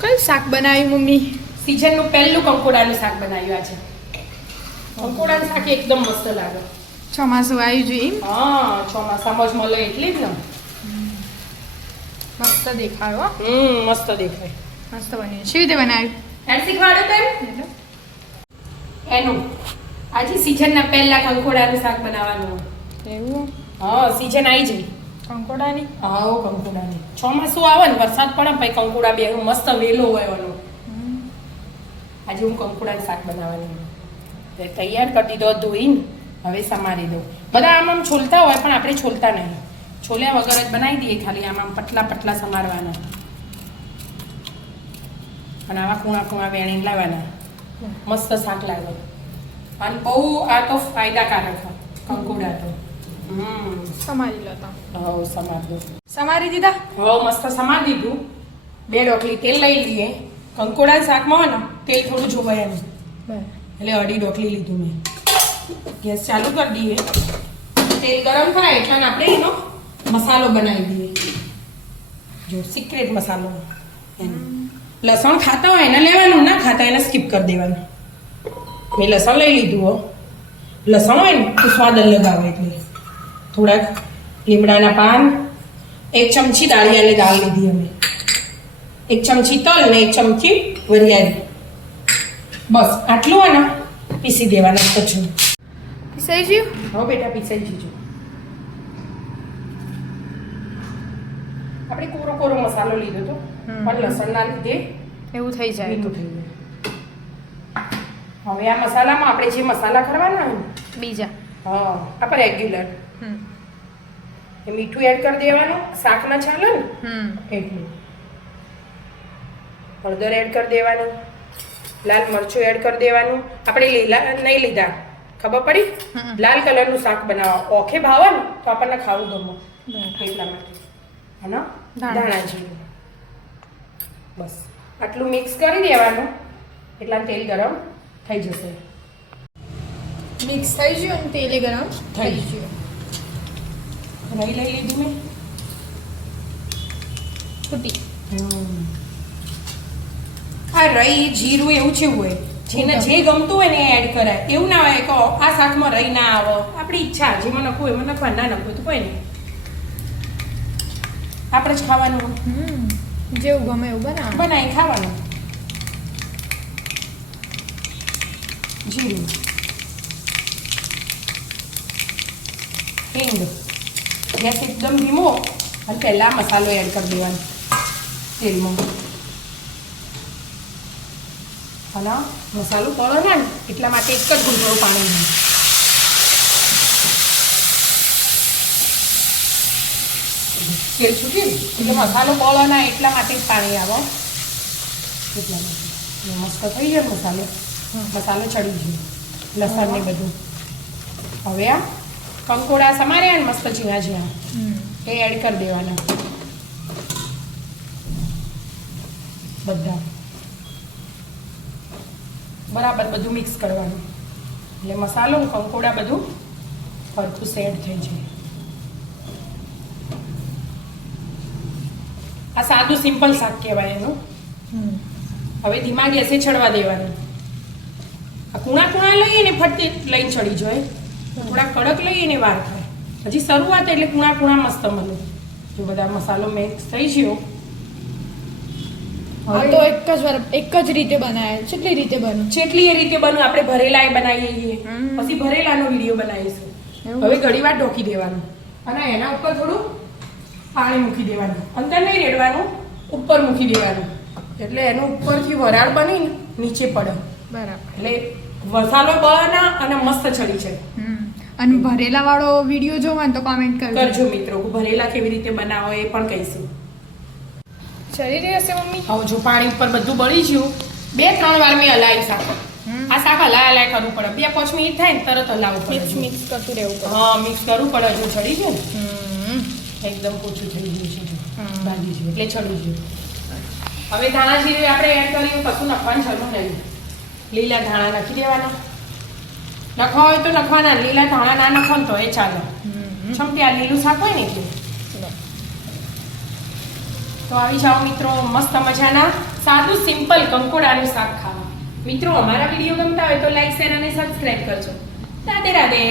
કયું શાક બનાવ્યું મમ્મી? સીઝનનું પહેલું કંકોડાનું શાક બનાવ્યું આજે. કંકોડાનું શાક એકદમ મસ્ત લાગે. ચોમાસું આવ્યું જોઈએ એમ? હા, ચોમાસામાં જ મળે એટલે જ ને. મસ્ત દેખાયો. મસ્ત દેખાય. મસ્ત બન્યું. શી રીતે બનાવ્યું? એડ શીખવાડો તેમ એનું આજે સીઝનના પહેલા કંકોડાનું શાક બનાવવાનું. એવું? હા, સીઝન આવી જાય કંકોડાની? હા, કંકોડાની. ચોમાસું આવે ને વરસાદ પડે ને પછી કંકોડા બે મસ્ત વેલો હોય એનો. આજે હું કંકોડાનું શાક બનાવવાની. તે તૈયાર કરી દીધો ધોઈને હવે સમારી દઉં. બધા આમ છોલતા હોય પણ આપણે છોલતા નહીં. છોલ્યા વગર જ બનાવી દઈએ. ખાલી આમ પતલા પતલા સમારવાના અને આવા કૂણા કૂણા વેણીને લાવવાના. મસ્ત શાક લાગે અને બહુ આ તો ફાયદાકારક છે કંકોડા તો. સમારી લો તો. હા, સમાર દો. સમારી દીધા? હા, મસ્ત સમાર દીધું. 2 ડોકલી તેલ લઈ લઈએ. કંકોડા શાકમાં હોય ને તેલ થોડું જોવાય એમ એટલે 2.5 ડોકલી લીધું મેં. ગેસ ચાલુ કરી દઈએ. તેલ ગરમ થાય એટલે આપણે એનો મસાલો બનાવી દઈએ. જો સિક્રેટ મસાલો એનો. લસણ ખાતા હોય એને લેવાનું, ના ખાતા એને સ્કીપ કરી દેવાનું. મેં લસણ લઈ લીધું હો. લસણ હોય ને તો સ્વાદ અલગ આવે એટલે થોડાક લીમડાના પાન, 1 ચમચી દાળિયાની દાળ લીધી અમે, 1 ચમચી તલ ને 1 ચમચી વરિયાળી. બસ આટલું હોય ને પીસી દેવાના કચું. પીસાઈ ગયું? હવે બેટા પીસાઈ જજો. આપણે કોરો કોરો મસાલો લીધો હતો પણ લસણના લીધે એવું થઈ જાય. મીઠું થઈ જાય. હવે આ મસાલામાં આપણે જે મસાલા કરવાના હોય બીજા હા આપણે રેગ્યુલર એ મીઠું એડ કરી દેવાનું. શાક ના ચાલે ને એટલું. હળદર એડ કરી દેવાનું. લાલ મરચું એડ કરી દેવાનું. આપણે લીલા નહીં લીધા, ખબર પડી? લાલ કલરનું શાક બનાવવા ઓખે ભાવે ને તો આપણને ખાવું ગમે એટલા માટે. અને ધાણા જીરું બસ આટલું મિક્સ કરી દેવાનું એટલા તેલ ગરમ થઈ જશે. મિક્સ થઈ ગયું અને તેલે ગરમ થઈ ગયું. રહી લઈ લીધું મેં ફૂટી. આ રહી જીરું એવું કેવું હોય જેને જે ગમતું હોય ને એ એડ કરાય. એવું ના હોય કે આ શાકમાં રહી ના આવે. આપણી ઈચ્છા જેમાં નખવું એમાં નખવા, ના નખવું તો કોઈ નહીં. આપણે જ ખાવાનું. જેવું ગમે એવું બનાવી ખાવાનું. જીરું, હિંગ. ગેસ એકદમ ધીમો અને પહેલા મસાલો એડ કરી દેવાનો તેલમાં. અને મસાલો તળો ને એટલા માટે એક જ ઘૂંટડો પાણી. તેલ છૂટ્યું એટલે મસાલો બળો ના એટલા માટે જ પાણી આવે. એટલા માટે મસ્ત થઈ ગયો મસાલો. મસાલો ચડી ગયો લસણ ને બધું. હવે આ કંકોડા સમાર્યા ને મસ્ત ઝીણા ઝીણા એ એડ કરી દેવાના બધા. બરાબર બધું મિક્સ કરવાનું એટલે મસાલો કંકોડા બધું સરખું સેટ થઈ જાય. આ સાદું સિમ્પલ શાક કહેવાય એનું. હવે ધીમા ગેસે ચડવા દેવાનું. આ કૂણા કૂણા લઈએ ને ફટતી લઈને ચડી જાય. થોડા કડક લઈએ ને વાર થાય. હજી શરૂઆત એટલે કૂણા કૂણા મસ્ત મળે. જો બધા મસાલો મિક્સ થઈ ગયો. આ તો એક જ રીતે બનાવે. કેટલી રીતે બને? જેટલી એ રીતે બને. આપણે ભરેલા બનાવીએ પછી ભરેલાનો વિડીયો બનાવીશું. હવે ઘણી વાર ઢોકી દેવાનું અને એના ઉપર થોડું પાણી મૂકી દેવાનું. અંદર નહીં રેડવાનું, ઉપર મૂકી દેવાનું એટલે એનું ઉપરથી વરાળ બની નીચે પડે. બરાબર. એટલે મસાલો બને અને મસ્ત ચડી જાય. અને ભરેલા વાળો વિડીયો જોવા તો કોમેન્ટ કરજો મિત્રો. ભરેલા કેવી રીતે બનાવો એ પણ કહીશું. ચડી રહી હશે મમ્મી? હવે જો પાણી ઉપર બધું બળી ગયું 2-3 વાર મેં હલાવી શાક. આ શાક હલાય કરવું પડે. 2-5 મિનિટ થાય ને તરત હલાવવું પડે. મિક્સ કરતું રહેવું પડે. હા, મિક્સ કરવું પડે. જો ચડી ગયું ને એકદમ ઓછું થઈ ગયું છે. બાંધી ગયું એટલે ચડી ગયું. હવે ધાણા જીરું આપણે એડ કર્યું. કશું નખવાનું જરૂર નહીં. લીલા ધાણા નાખી દેવાના. નખવા હોય તો નખવાના. લીલા ધાણા ના નખો તો એ ચાલે. ચમટી આ લીલું શાક હોય ને એટલે તો આવી જાઓ મિત્રો મસ્ત મજાના સાદું સિમ્પલ કંકોડાનું શાક ખાવા. મિત્રો અમારા વિડીયો ગમતા હોય તો લાઈક શેર અને સબસ્ક્રાઇબ કરજો. રાધે રાધે.